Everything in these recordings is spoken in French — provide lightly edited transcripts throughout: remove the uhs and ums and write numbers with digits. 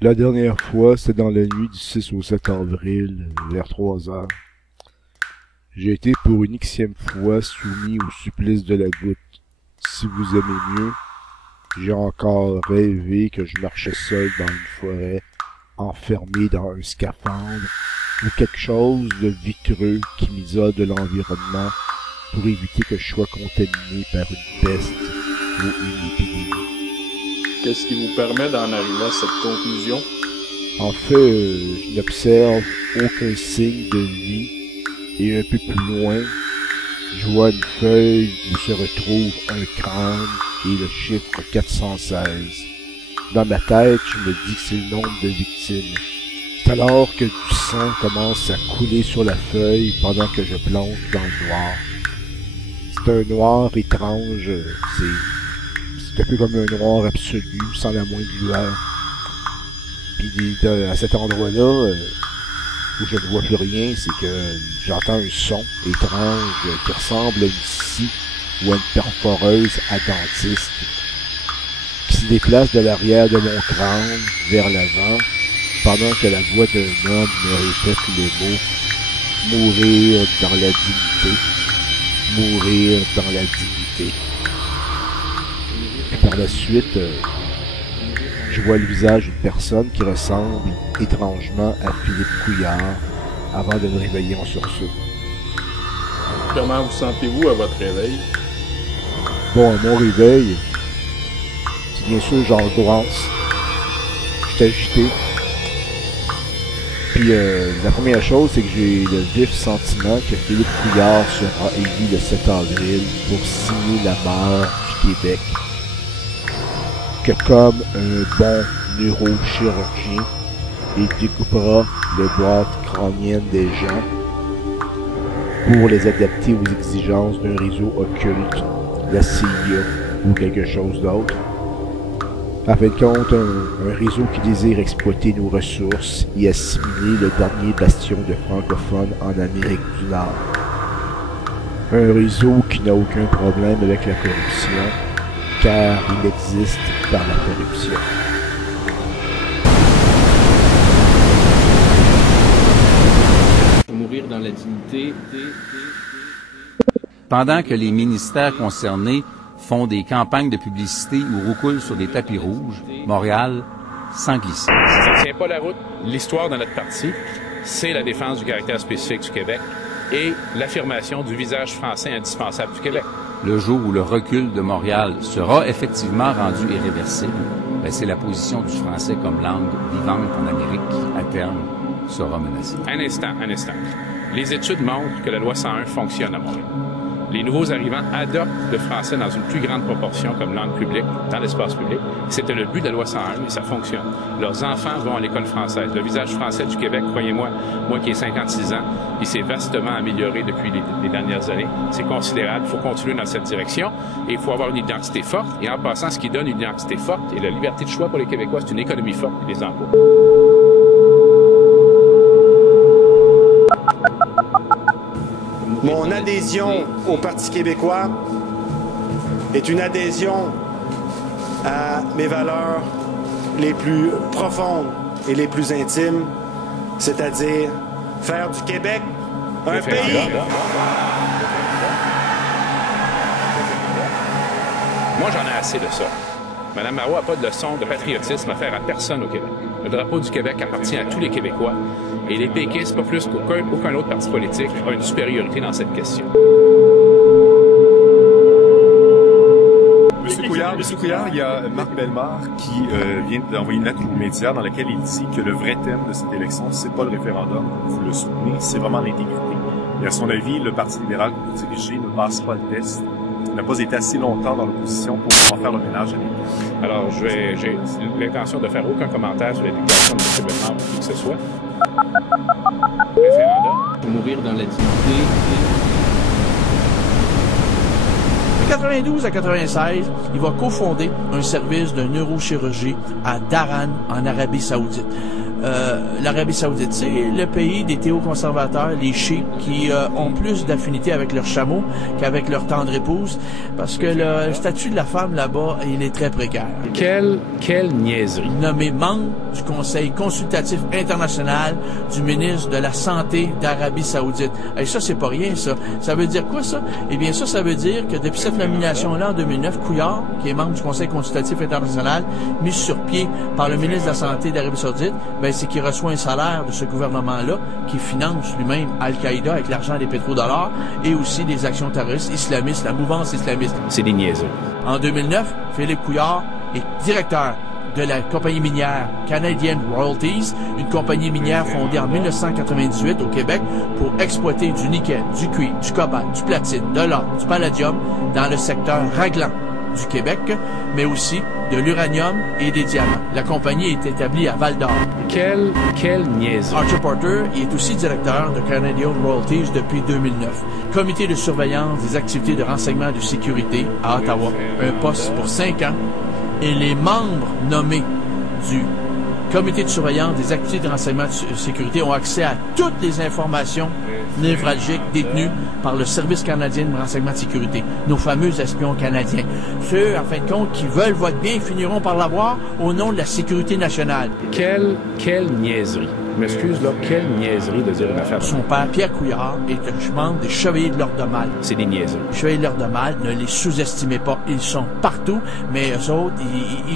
La dernière fois, c'était dans la nuit du 6 au 7 avril, vers 3 heures. J'ai été pour une xème fois soumis au supplice de la goutte. Si vous aimez mieux, j'ai encore rêvé que je marchais seul dans une forêt, enfermé dans un scaphandre, ou quelque chose de vitreux qui m'isole de l'environnement pour éviter que je sois contaminé par une peste ou une épidémie. Qu'est-ce qui vous permet d'en arriver à cette conclusion? En fait, je n'observe aucun signe de vie et un peu plus loin, je vois une feuille où se retrouve un crâne et le chiffre 416. Dans ma tête, je me dis que c'est le nombre de victimes. C'est alors que du sang commence à couler sur la feuille pendant que je plonge dans le noir. C'est un noir étrange, c'est un peu comme un noir absolu, sans la moindre lueur. Puis à cet endroit-là, où je ne vois plus rien, c'est que j'entends un son étrange qui ressemble à une scie ou à une perforeuse à dentiste, qui se déplace de l'arrière de mon crâne vers l'avant, pendant que la voix d'un homme me répète les mots « Mourir dans la dignité, mourir dans la dignité ». Puis par la suite, je vois le visage d'une personne qui ressemble étrangement à Philippe Couillard avant de me réveiller en sursaut. Comment vous sentez-vous à votre réveil? Bon, à mon réveil, c'est bien sûr j'angoisse. Je suis agité. Puis la première chose, c'est que j'ai le vif sentiment que Philippe Couillard sera élu le 7 avril pour signer la mort du Québec. Que comme un bon neurochirurgien, il découpera les boîtes crâniennes des gens pour les adapter aux exigences d'un réseau occulte, la CIA ou quelque chose d'autre. En fin de compte, un réseau qui désire exploiter nos ressources et assimiler le dernier bastion de francophones en Amérique du Nord. Un réseau qui n'a aucun problème avec la corruption, car il existe dans la corruption. Mourir dans la dignité. Pendant que les ministères concernés font des campagnes de publicité ou roucoulent sur des tapis rouges, Montréal sans glisser. Ça ne tient pas la route. L'histoire de notre parti, c'est la défense du caractère spécifique du Québec et l'affirmation du visage français indispensable du Québec. Le jour où le recul de Montréal sera effectivement rendu irréversible, c'est la position du français comme langue vivante en Amérique qui, à terme, sera menacée. Un instant. Les études montrent que la loi 101 fonctionne à Montréal. Les nouveaux arrivants adoptent le français dans une plus grande proportion comme langue publique dans l'espace public. C'était le but de la loi 101 et ça fonctionne. Leurs enfants vont à l'école française. Le visage français du Québec, croyez-moi, moi qui ai 56 ans, il s'est vastement amélioré depuis les dernières années. C'est considérable. Il faut continuer dans cette direction et il faut avoir une identité forte. Et en passant, ce qui donne une identité forte et la liberté de choix pour les Québécois, c'est une économie forte et des emplois. Mon adhésion au Parti québécois est une adhésion à mes valeurs les plus profondes et les plus intimes, c'est-à-dire faire du Québec un pays. Moi, j'en ai assez de ça. Mme Marois n'a pas de leçon de patriotisme à faire à personne au Québec. Le drapeau du Québec appartient à tous les Québécois. Et les péquistes, pas plus qu'aucun autre parti politique, ont une supériorité dans cette question. Monsieur Couillard, il y a Marc Bellemare qui vient d'envoyer une lettre aux médias dans laquelle il dit que le vrai thème de cette élection, c'est pas le référendum, vous le soutenez, c'est vraiment l'intégrité. Et à son avis, le Parti libéral que vous dirigez ne passe pas le test, n'a pas été assez longtemps dans l'opposition pour pouvoir faire le ménage à l'État. Alors, j'ai l'intention de faire aucun commentaire sur les déclarations de M. Bellemare ou qui que ce soit. Référendum. Mourir dans la dignité. De 92 à 96, il va cofonder un service de neurochirurgie à Dharan, en Arabie Saoudite. l'Arabie Saoudite, c'est le pays des théoconservateurs, les chiites, qui ont plus d'affinité avec leurs chameaux qu'avec leur tendre épouse, parce que le statut de la femme là-bas, il est très précaire. Quelle niaiserie. Nommé membre du Conseil consultatif international du ministre de la Santé d'Arabie Saoudite. Et ça, c'est pas rien, ça. Ça veut dire quoi, ça? Eh bien, ça veut dire que depuis cette nomination-là, en 2009, Couillard, qui est membre du Conseil consultatif international, mis sur pied par le ministre de la Santé d'Arabie Saoudite, ben, c'est qu'il reçoit un salaire de ce gouvernement-là qui finance lui-même Al-Qaïda avec l'argent des pétrodollars et aussi des actions terroristes islamistes, la mouvance islamiste. C'est des niaiseries. En 2009, Philippe Couillard est directeur de la compagnie minière Canadian Royalties, une compagnie minière fondée en 1998 au Québec pour exploiter du nickel, du cuivre, du cobalt, du platine, de l'or, du palladium dans le secteur raglan du Québec, mais aussi de l'uranium et des diamants. La compagnie est établie à Val-d'Or. Quelle niaiserie. Archer Porter est aussi directeur de Canadian Royalties depuis 2009. Comité de surveillance des activités de renseignement de sécurité à Ottawa. Un poste pour 5 ans. Et les membres nommés du Comité de surveillance des activités de renseignement de sécurité ont accès à toutes les informations névralgiques détenues par le Service canadien de renseignement de sécurité, nos fameux espions canadiens. Ceux, en fin de compte, qui veulent votre bien finiront par l'avoir au nom de la sécurité nationale. Quelle niaiserie. Je m'excuse, là, quelle niaiserie de dire une affaire. Son père, Pierre Couillard, est un membre des Chevaliers de l'Ordre de Malte. C'est des niaiseries. Les Chevaliers de l'Ordre de Malte, ne les sous-estimez pas. Ils sont partout, mais eux autres,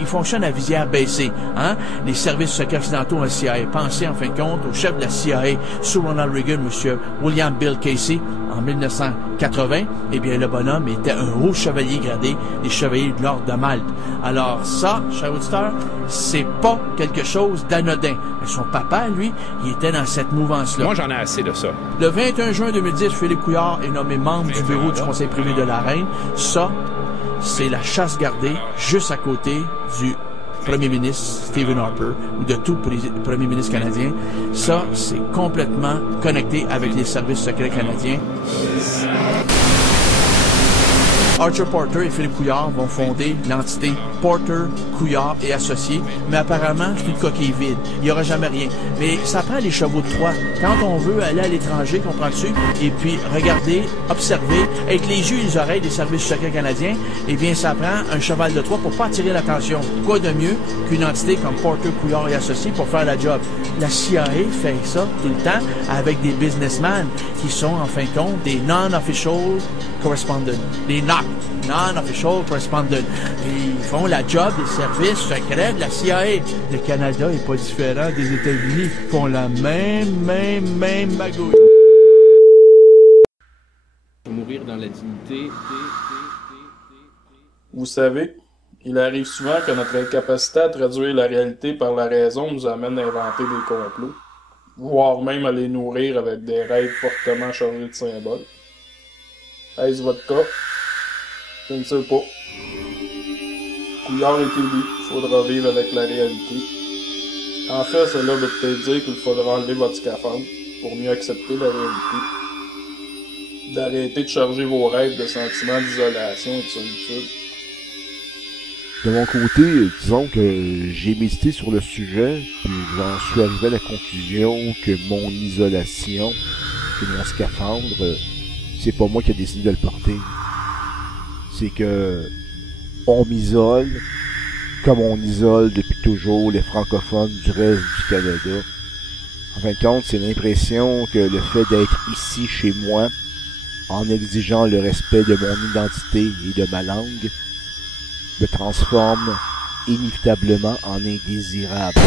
ils fonctionnent à visière baissée. Hein? Les services secrets occidentaux à CIA. Pensez, en fin de compte, au chef de la CIA, sous Ronald Reagan, M. William Bill Casey, en 1980. Eh bien, le bonhomme était un haut chevalier gradé des Chevaliers de l'Ordre de Malte. Alors ça, chers auditeurs, c'est pas quelque chose d'anodin. Mais son papa, lui, il était dans cette mouvance-là. Moi, j'en ai assez de ça. Le 21 juin 2010, Philippe Couillard est nommé membre du bureau du Conseil privé de la Reine. Ça, c'est la chasse gardée juste à côté du premier ministre Stephen Harper ou de tout premier ministre canadien. Ça, c'est complètement connecté avec les services secrets canadiens. Archer Porter et Philippe Couillard vont fonder l'entité Porter, Couillard et Associés, mais apparemment, c'est une coquille vide. Il n'y aura jamais rien. Mais ça prend les chevaux de Troie. Quand on veut aller à l'étranger, comprends-tu, et puis regarder, observer, avec les yeux et les oreilles des services secrets canadiens, eh bien, ça prend un cheval de Troie pour pas attirer l'attention. Quoi de mieux qu'une entité comme Porter, Couillard et Associés pour faire la job? La CIA fait ça tout le temps avec des businessmen qui sont, en fin de compte, des non-official correspondents, des NOC, non-official correspondents. Ils font la job des services secrets de la CIA. Le Canada est pas différent des États-Unis. Ils font la même magouille. Mourir dans la dignité. Vous savez, il arrive souvent que notre incapacité à traduire la réalité par la raison nous amène à inventer des complots, voire même à les nourrir avec des rêves fortement chargés de symboles. Est-ce votre cas? Je ne sais pas. Couillard est élu, il faudra vivre avec la réalité. En fait, cela veut peut-être dire qu'il faudra enlever votre scaphandre pour mieux accepter la réalité. D'arrêter de charger vos rêves de sentiments d'isolation et de solitude. De mon côté, disons que j'ai médité sur le sujet, puis j'en suis arrivé à la conclusion que mon isolation, que mon scaphandre, c'est pas moi qui ai décidé de le porter. C'est que on m'isole comme on isole depuis toujours les francophones du reste du Canada. En fin de compte, c'est l'impression que le fait d'être ici chez moi, en exigeant le respect de mon identité et de ma langue, me transforme inévitablement en indésirable.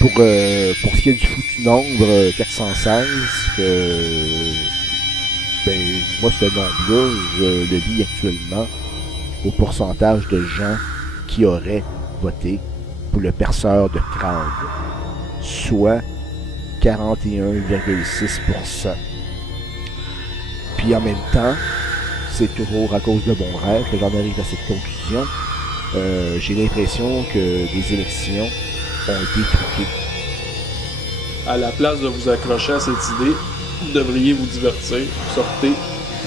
Pour ce qui est du foutu nombre 416, moi ce nombre-là, je le lis actuellement au pourcentage de gens qui auraient voté pour le perceur de crâne, soit 41,6%. Puis en même temps, c'est toujours à cause de mon rêve que j'en arrive à cette conclusion. J'ai l'impression que les élections ont été truquées. À la place de vous accrocher à cette idée, vous devriez vous divertir, sortir,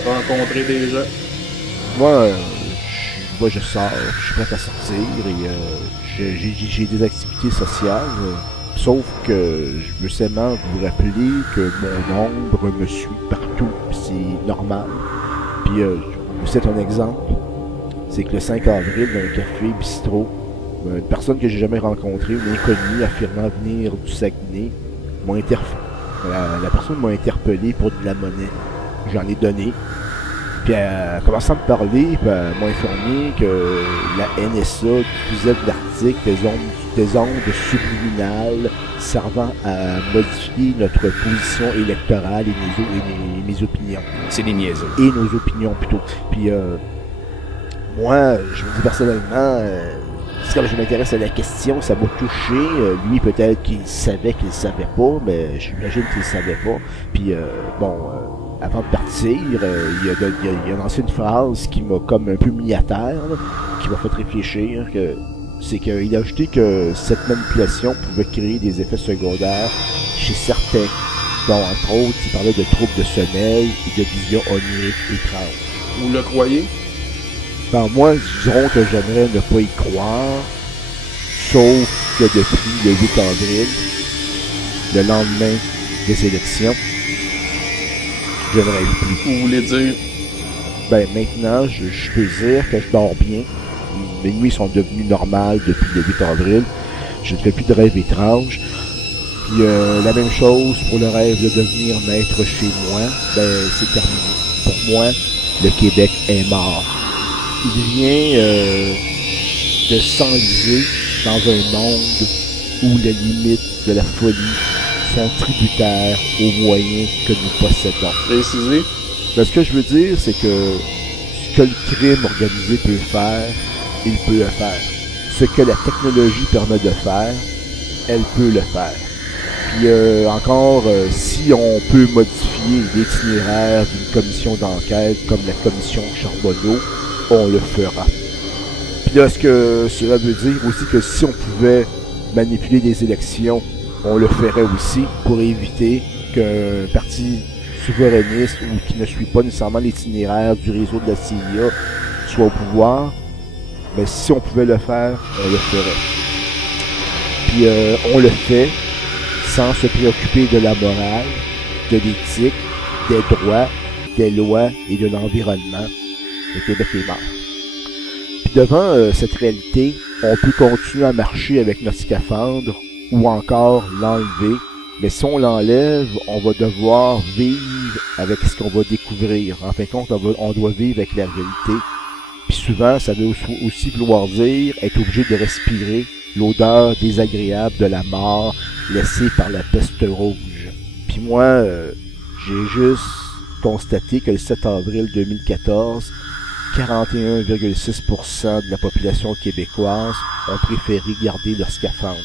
rencontrer des gens. Moi, je sors, je suis prêt à sortir et j'ai des activités sociales. Sauf que je veux seulement vous rappeler que mon ombre me suit partout, c'est normal. Puis je vous cite un exemple, c'est que le 5 avril, dans un café bistrot, une personne que j'ai jamais rencontrée, une inconnue affirmant venir du Saguenay, la personne m'a interpellé pour de la monnaie. J'en ai donné. Puis commençant à me parler, puis elle m'a informé que la NSA diffusait de l'article des ondes subliminales servant à modifier notre position électorale et mes opinions. C'est des niaiseries. Et nos opinions plutôt. Puis moi, je vous dis personnellement, comme je m'intéresse à la question, ça m'a touché. Lui, peut-être qu'il savait qu'il savait pas, mais j'imagine qu'il savait pas. Puis avant de partir, il a lancé une phrase qui m'a comme un peu mis à terre, là, qui m'a fait réfléchir, c'est qu'il a ajouté que cette manipulation pouvait créer des effets secondaires chez certains, dont entre autres, il parlait de troubles de sommeil et de vision onirique étrange. Vous le croyez? Ben moi, disons que j'aimerais ne pas y croire, sauf que depuis le 8 avril, le lendemain des élections, je ne rêve plus. Vous voulez dire? Ben maintenant, je peux dire que je dors bien. Mes nuits sont devenues normales depuis le 8 avril. Je ne fais plus de rêves étranges. Puis la même chose pour le rêve de devenir maître chez moi, ben c'est terminé. Pour moi, le Québec est mort. Il vient de s'enliser dans un monde où les limites de la folie sont tributaires aux moyens que nous possédons. Précisez. Ben, ce que je veux dire, c'est que ce que le crime organisé peut faire, il peut le faire. Ce que la technologie permet de faire, elle peut le faire. Puis encore, si on peut modifier l'itinéraire d'une commission d'enquête comme la commission Charbonneau, on le fera. Puis là, ce que cela veut dire aussi que si on pouvait manipuler les élections, on le ferait aussi pour éviter qu'un parti souverainiste ou qui ne suit pas nécessairement l'itinéraire du réseau de la CIA soit au pouvoir. Mais si on pouvait le faire, on le ferait. Puis on le fait sans se préoccuper de la morale, de l'éthique, des droits, des lois et de l'environnement. Le Québec est mort. Puis devant cette réalité, on peut continuer à marcher avec notre scaphandre ou encore l'enlever. Mais si on l'enlève, on va devoir vivre avec ce qu'on va découvrir. En fin de compte, on doit vivre avec la réalité. Puis souvent, ça veut aussi vouloir dire être obligé de respirer l'odeur désagréable de la mort laissée par la peste rouge. Puis moi, j'ai juste constaté que le 7 avril 2014, 41,6% de la population québécoise ont préféré garder leur scaphandre.